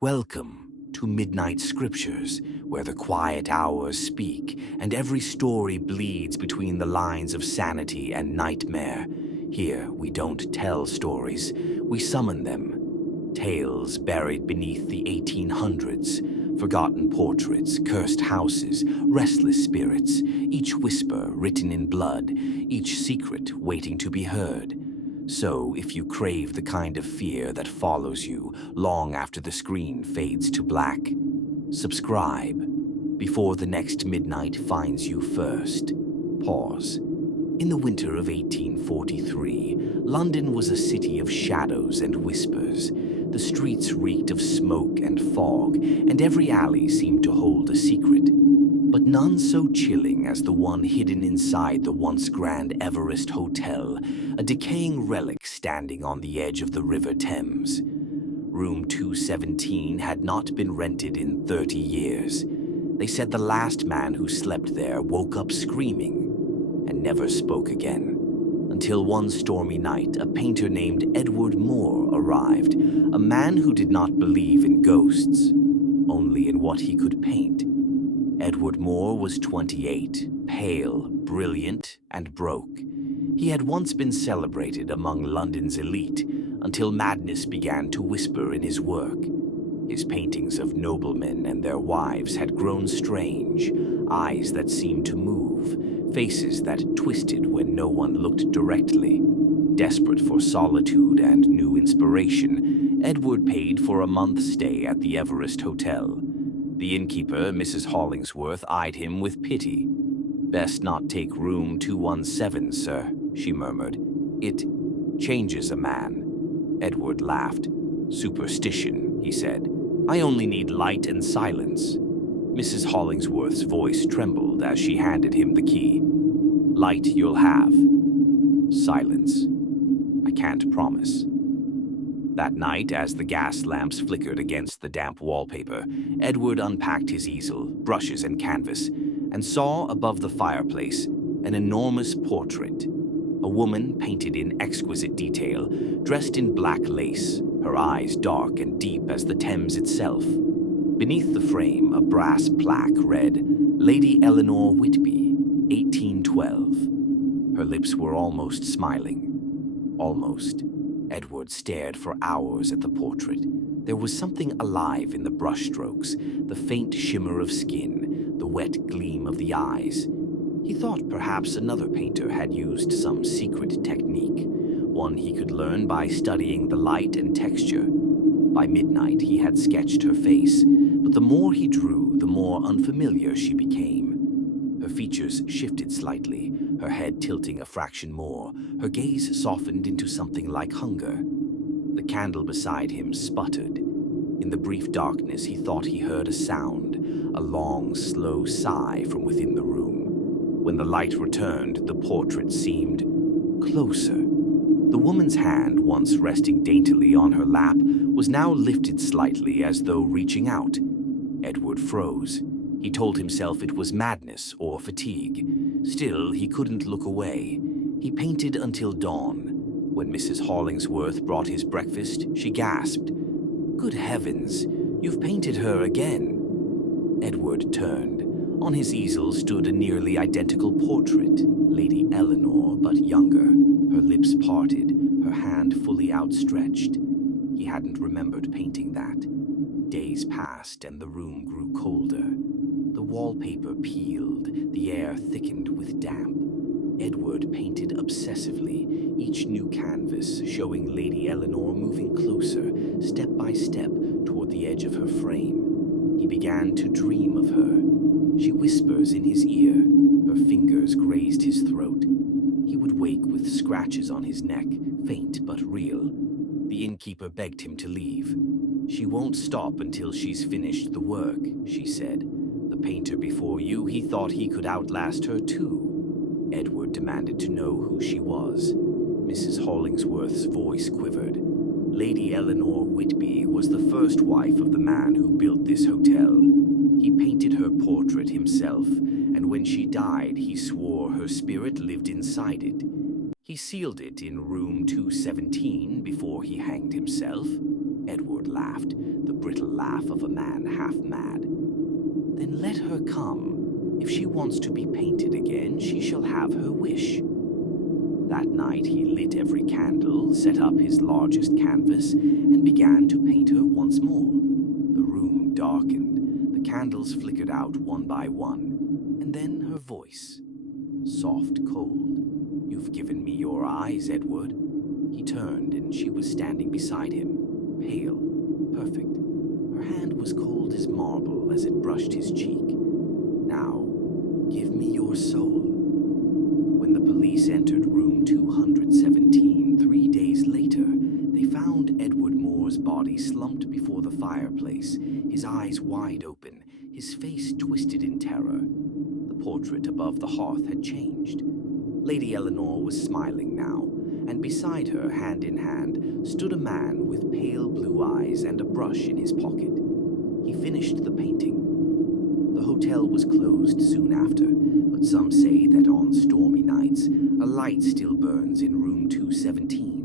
Welcome to Midnight Scriptures, where the quiet hours speak and every story bleeds between the lines of sanity and nightmare. Here we don't tell stories, we summon them. Tales buried beneath the 1800s, forgotten portraits, cursed houses, restless spirits, each whisper written in blood, each secret waiting to be heard. So, if you crave the kind of fear that follows you long after the screen fades to black, subscribe before the next midnight finds you first. Pause. In the winter of 1843, London was a city of shadows and whispers. The streets reeked of smoke and fog, and every alley seemed to hold a secret. But none so chilling as the one hidden inside the once grand Everest Hotel, a decaying relic standing on the edge of the River Thames. Room 217 had not been rented in 30 years. They said the last man who slept there woke up screaming and never spoke again. Until one stormy night, a painter named Edward Moore arrived, a man who did not believe in ghosts, only in what he could paint. Edward Moore was 28, pale, brilliant, and broke. He had once been celebrated among London's elite, until madness began to whisper in his work. His paintings of noblemen and their wives had grown strange, eyes that seemed to move, faces that twisted when no one looked directly. Desperate for solitude and new inspiration, Edward paid for a month's stay at the Everest Hotel. The innkeeper, Mrs. Hollingsworth, eyed him with pity. "Best not take room 217, sir," she murmured. "It changes a man." Edward laughed. "Superstition," he said. "I only need light and silence." Mrs. Hollingsworth's voice trembled as she handed him the key. "Light you'll have. Silence, I can't promise." That night, as the gas lamps flickered against the damp wallpaper, Edward unpacked his easel, brushes, and canvas, and saw above the fireplace an enormous portrait. A woman painted in exquisite detail, dressed in black lace, her eyes dark and deep as the Thames itself. Beneath the frame, a brass plaque read, "Lady Eleanor Whitby, 1812. Her lips were almost smiling. Almost. Edward stared for hours at the portrait. There was something alive in the brushstrokes, the faint shimmer of skin, the wet gleam of the eyes. He thought perhaps another painter had used some secret technique, one he could learn by studying the light and texture. By midnight, he had sketched her face, but the more he drew, the more unfamiliar she became. Her features shifted slightly, her head tilting a fraction more, her gaze softened into something like hunger. The candle beside him sputtered. In the brief darkness, he thought he heard a sound, a long, slow sigh from within the room. When the light returned, the portrait seemed closer. The woman's hand, once resting daintily on her lap, was now lifted slightly as though reaching out. Edward froze. He told himself it was madness or fatigue. Still, he couldn't look away. He painted until dawn. When Mrs. Hollingsworth brought his breakfast, she gasped, "Good heavens, you've painted her again." Edward turned. On his easel stood a nearly identical portrait, Lady Eleanor, but younger, her lips parted, her hand fully outstretched. He hadn't remembered painting that. Days passed and the room grew colder. The wallpaper peeled, the air thickened with damp. Edward painted obsessively, each new canvas showing Lady Eleanor moving closer, step by step, toward the edge of her frame. He began to dream of her. She whispers in his ear, her fingers grazed his throat. He would wake with scratches on his neck, faint but real. The innkeeper begged him to leave. "She won't stop until she's finished the work," she said. "The painter before you, he thought he could outlast her too." Edward demanded to know who she was. Mrs. Hollingsworth's voice quivered. "Lady Eleanor Whitby was the first wife of the man who built this hotel. He painted her portrait himself, and when she died, he swore her spirit lived inside it. He sealed it in room 217 before he hanged himself." Edward laughed, the brittle laugh of a man half mad. Then let her come. If she wants to be painted again, she shall have her wish. That night he lit every candle, set up his largest canvas, and began to paint her once more. The room darkened, the candles flickered out one by one, and then her voice, soft, cold. "You've given me your eyes, Edward." He turned, and she was standing beside him, pale, perfect. Her hand was cold as marble as it brushed his cheek. "Now, give me your soul." When the police entered room 217 3 days later, they found Edward Moore's body slumped before the fireplace, his eyes wide open, his face twisted in terror. The portrait above the hearth had changed. Lady Eleanor was smiling now, and beside her, hand in hand, stood a man with pale blue eyes and a brush in his pocket. He finished the painting. The hotel was closed soon after, but some say that on stormy nights, a light still burns in room 217.